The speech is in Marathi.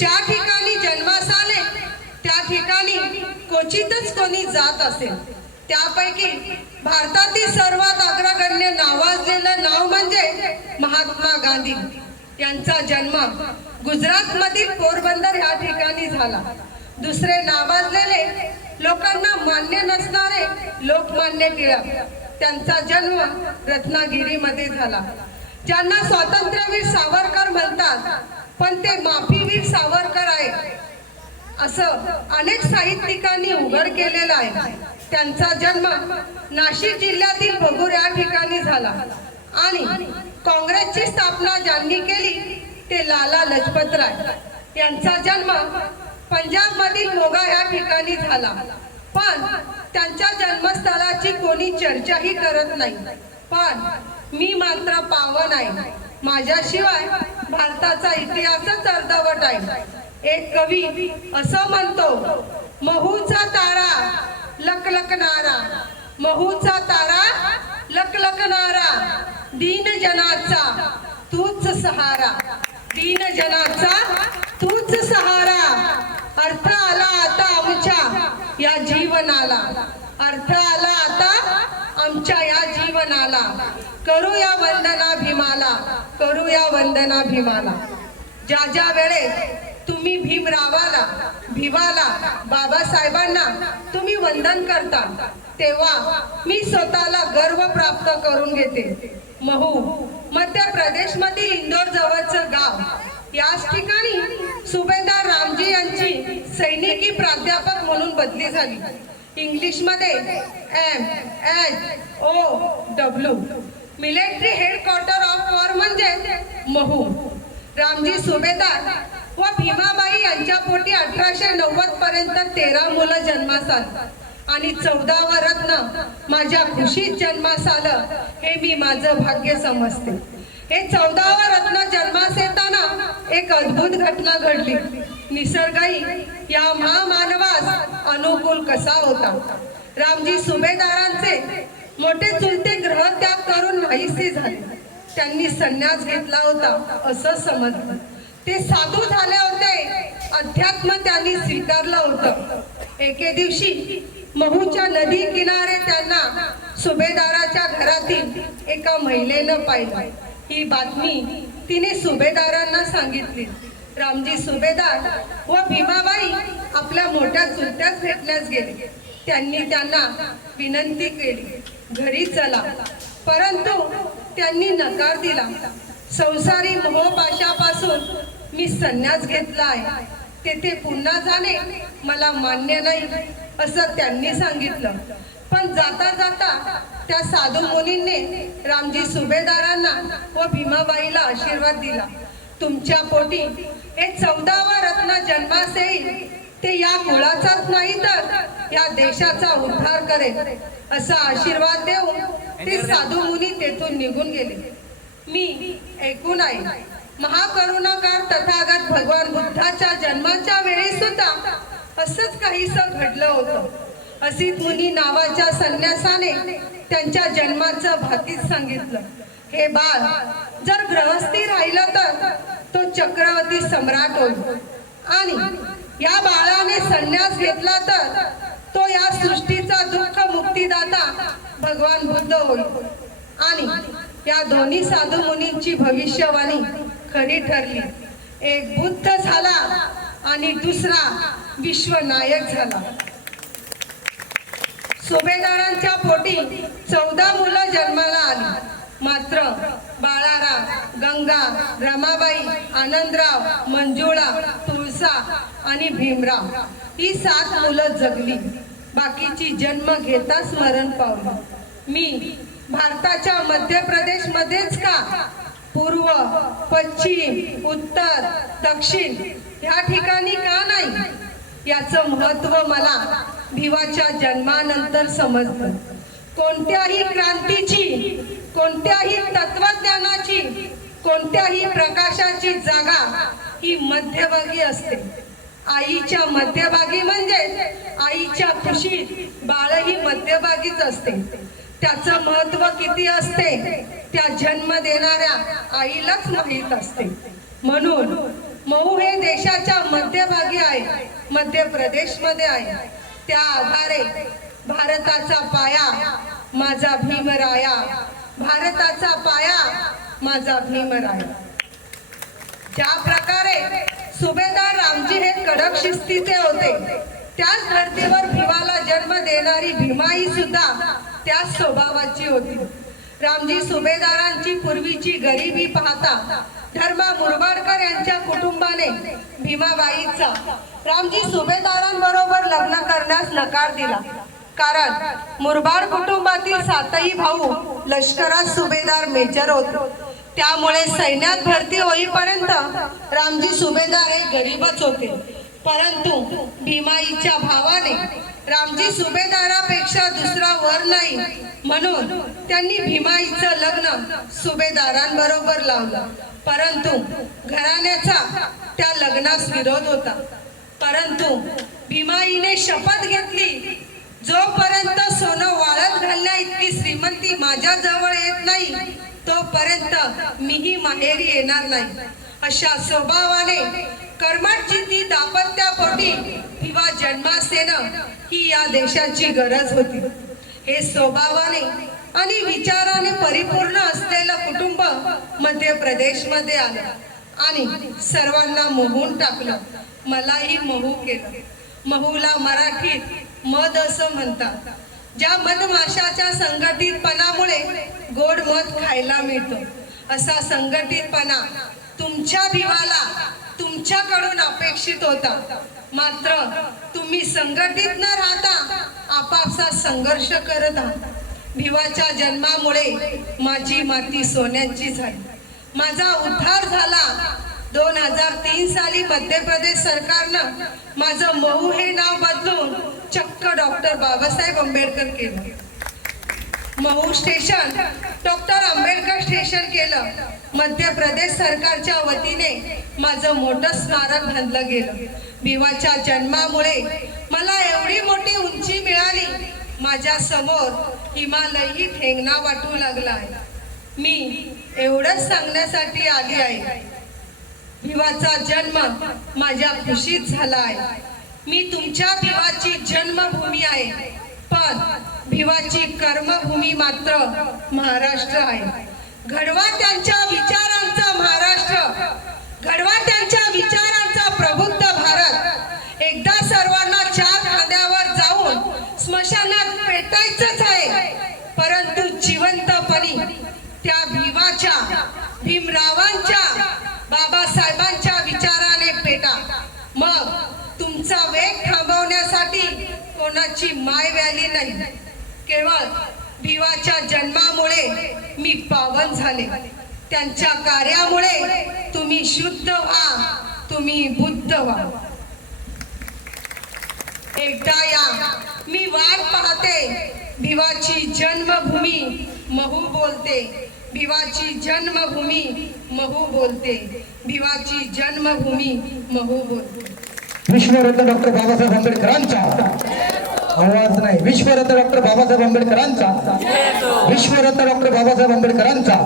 ज्या ठिकाणी जन्मास आले त्या ठिकाणी क्वचितच कोणी जात असेल। त्यापैकी भारतातील सर्वात अग्रगण्य नावाजलेलं नाव म्हणजे महात्मा गांधी यांचा जन्म गुजरात मधील पोरबंदर या ठिकाणी झाला। दुसरे नावाजलेले लोकांना मान्य नसणारे लोकमान्य टिळक त्यांचा जन्म रत्नागिरीमध्ये झाला। ज्यांना स्वातंत्र्यवीर सावरकर म्हणतात पण ते माफीवीर सावरकर आहे असं अनेक साहित्यिकांनी उघड केलेलं आहे। त्यांचा जन्म नाशिक जिल्ह्यातील भगूर या ठिकाणी झाला आणि काँग्रेसची स्थापना ज्यांनी केली ते लाला लजपतराय यांचा जन्म पंजाब मधील मोगा या ठिकाणी झाला। पण त्यांच्या जन्मस्थळाची कोणी चर्चाही करत नाही। पण मी मात्र पावन आहे, माझ्याशिवाय भारताचा इतिहासच अर्धवट आहे। एक कवी असं म्हणतो, महूचा तारा लखलखणारा, महूचा तारा लखलखणारा, दीन जनाचा तूच सहारा, दीन जनाचा तूच सहारा। अर्थ आला आता आमच्या या जीवनाला, अर्थ आला आता आमच्या या जीवनाला, करूया वंदना भीमाला, करूया वंदना भीमाला। ज्या ज्या वेळेस तुम्ही भीमरावाला, भिवाला, बाबासाहेबांना तुम्ही वंदन करता तेव्हा मी स्वतःला गर्व प्राप्त करून घेते। महू मध्य प्रदेश मधील इंदोर जवळचं गाव, याच ठिकाणी सुभेदार रामजी यांची सैनिकी प्राध्यापक म्हणून बदली झाली। इंग्लिश मध्ये MHOW military headquarter of war म्हणजे महू। रामजी सुभेदार व भीमाबाई यांच्या पोटी 1890 पर्यंत 13 मुलं जन्मास आली आणि 14वा रत्न माझ्या खुशीत जन्मास आलं हे मी माझं भाग्य समजते। हे 14वा रत्न जन्मास येताना एक अद्भुत घटना घडली। निसर्गही या महामानवास अनुकूल कसा होता। रामजी सुभेदारांचे मोठे चुलते ग्रहत्याग करून नाहीसे झाले, त्यांनी संन्यास घेतला होता असं समजलं। ते साधू झाले होते, अध्यात्म त्यांनी स्वीकारलं होतं। एके दिवशी महूच्या नदी किनारे त्यांना सुभेदाराच्या घरातील एका महिलेनं पाहिलं। ही बातमी तिने सुभेदारांना सांगितली। रामजी सुभेदार व भीमाबाई आपल्या मोठ्या चुलत्यास भेटण्यास गेले। त्यांनी त्यांना विनंती केली, घरी चला, परंतु त्यांनी नकार दिला। संसारी मोहपाशापासून मी संन्यास घेतला आहे, तेथे पुन्हा जाणे मला मान्य नाही असं त्यांनी सांगितलं। पण जाता जाता त्या साधू मुनींनी रामजी सुभेदारांना व भीमाबाईला आशीर्वाद दिला, तुमच्या पोटी हे 14वा रत्न जन्मास येईल, ते या कुळाचाच नाही तर या देशाचा उद्धार करेल असा आशीर्वाद देऊन ते साधू मुनी तेथून निघून गेले। मी ऐकून आहे, महाकरुणाकार तथागत भगवान बुद्धाच्या जन्माच्या वेळी सुद्धा असंच काहीसं घडलं होतं। असित मुनी नावाच्या संन्यासाने त्यांच्या जन्माचं भातीच सांगितलं, हे बाळ जर गृहस्थी राहिलं तर तो चक्रवर्ती सम्राट होईल आणि या बाळाने संन्यास घेतला तर तो या सृष्टीचा दुःख मुक्तीदाता भगवान बुद्ध होईल। आणि या दोन्ही साधू मुनींची भविष्यवाणी खरी ठरली। एक बुद्ध झाला आणि दुसरा विश्वनायक झाला। सुभेदारांच्या पोटी 14 मुलं जन्माला आली, मात्र बाळाराम, गंगा, रमाबाई, आनंदराव, मंजुळा, तुळसा आणि भीमराव ही 7 मुलं जगली। बाकीची जन्म घेताच मरण पावली। मी भारताच्या मध्य प्रदेश मध्येच का, पूर्व, पश्चिम, उत्तर, दक्षिण ह्या ठिकाणी का नाही, याचं महत्त्व मला भिवाच्या जन्मानंतर समजलं। कोणत्याही क्रांतीची, कोणत्याही तत्वज्ञानाची, कोणत्याही प्रकाशाची जागा ही मध्यभागी असते। आईच्या मध्यभागी म्हणजे आईच्या खुशीत बाळही मध्यभागीच असते। त्याचं महत्त्व किती असते त्या जन्म देणाऱ्या आईलाच माहीत असते। म्हणून महू हे देशाच्या मध्यभागी आहे, मध्य प्रदेशमध्ये आहे. त्या आधारे भारताचा पाया माझा भीमराया, भारताचा पाया माझा भीमराया. ज्या प्रकारे सुभेदार रामजी हे कडक शिस्तीचे होते, त्याच धर्तीवर भीमाला जन्म देणारी भीमाई सुद्धा त्याच स्वभावाची होती. रामजी सुभेदारांची पूर्वीची गरिबी पाहता धर्मा मुरबाडकर यांच्या कुटुंबाने भीमाबाईचा रामजी सुभेदारांबरोबर लग्न करण्यास नकार दिला. कारण मुरबाड कुटुंबातील 7ही भाऊ लष्करात सुभेदार मेजर होते. त्यामुळे सैन्यात भरती होईपर्यंत रामजी सुभेदार हे गरीबच होते. परंतु भीमाईच्या भावाने रामजी सुभेदारापेक्षा दुसरा वर नाही म्हणून त्यांनी भीमाईचं लग्न सुभेदारांबरोबर लावलं. परंतु घराण्याचा त्या लग्नास विरोध होता. परंतु भीमाईने शपथ घेतली, जोपर्यंत सोनं वाळत घालण्या इतकी श्रीमंती माझ्या जवळ येत नाही तोपर्यंत मीही माहेरी येणार नाही. अशा स्वभावाने कर्मठचित्ती दाम्पत्यापोटी किंवा जन्मास येणं ही या देशाची गरज होती. हे स्वभावाने आणि विचाराने परिपूर्ण असलेलं कुटुंब मध्य प्रदेशमध्ये आलं आणि सर्वांना मोहून टाकलं. मलाही मोहू केलं. महूला मराठीत मध असं म्हणतात. ज्या मधमाशाच्या संघटितपणामुळे गोड मध खायला मिळतो, असा संघटितपणा तुमच्या भीमाला तुमच्याकडून अपेक्षित होता. मात्र तुम्ही संघटित न राहता आपापसात संघर्ष करत आहात. भिवाच्या जन्मामुळे माझी माती सोन्याची झाली, माझा उद्धार झाला. 2003 साली मध्य प्रदेश सरकारनं माझं महू हे नाव बदलून चक्क डॉक्टर बाबासाहेब आंबेडकर केलं. Mhow station doctor Ambedkar station केलं. मध्य प्रदेश सरकारच्या वतीने माझं मोठं स्मारक बांधलं गेलं. भिवाच्या जन्मामुळे मला एवढी मोठी उंची मिळाली. माझ्या समोर हिमालयही ठेंगणा वाटू लागला आहे. मी एवढंच सांगण्यासाठी आली आहे, भिवाचा जन्म माझ्या खुशीत झाला आहे. मी तुमच्या भिवाची जन्मभूमी आहे, पण भिवाची कर्मभूमी मात्र महाराष्ट्र आहे. घडवा त्यांच्या विचारांचा महाराष्ट्र, घडवा त्यांच्या विचारांचा प्रबुद्ध भारत. एकदा सर्वांना 4 खांद्यावर जाऊन स्मशानात पेटायचंच आहे, परंतु जिवंतपणी त्या भिवाच्या, भीमरावांच्या, बाबासाहेबांच्या विचाराने पेटा. मग तुमचा वेग थांबवण्यासाठी कोणाची माय व्याली नाही. केवळ भिवाच्या जन्मामुळे मी पावन झाले. त्यांच्या कार्यामुळे तुम्ही शुद्ध व्हा, तुम्ही बुद्ध व्हा. एकदा या, मी वाट पाहते. भिवाची जन्मभूमी महू बोलते, भिवाची जन्मभूमी महू बोलते, भिवाची जन्मभूमी महू बोलते. विश्वरत्न डॉक्टर बाबासाहेब आंबेडकरांचा आवाज नाही. विश्वरत्न डॉक्टर बाबासाहेब आंबेडकरांचा, विश्वरत्न डॉक्टर बाबासाहेब आंबेडकरांचा.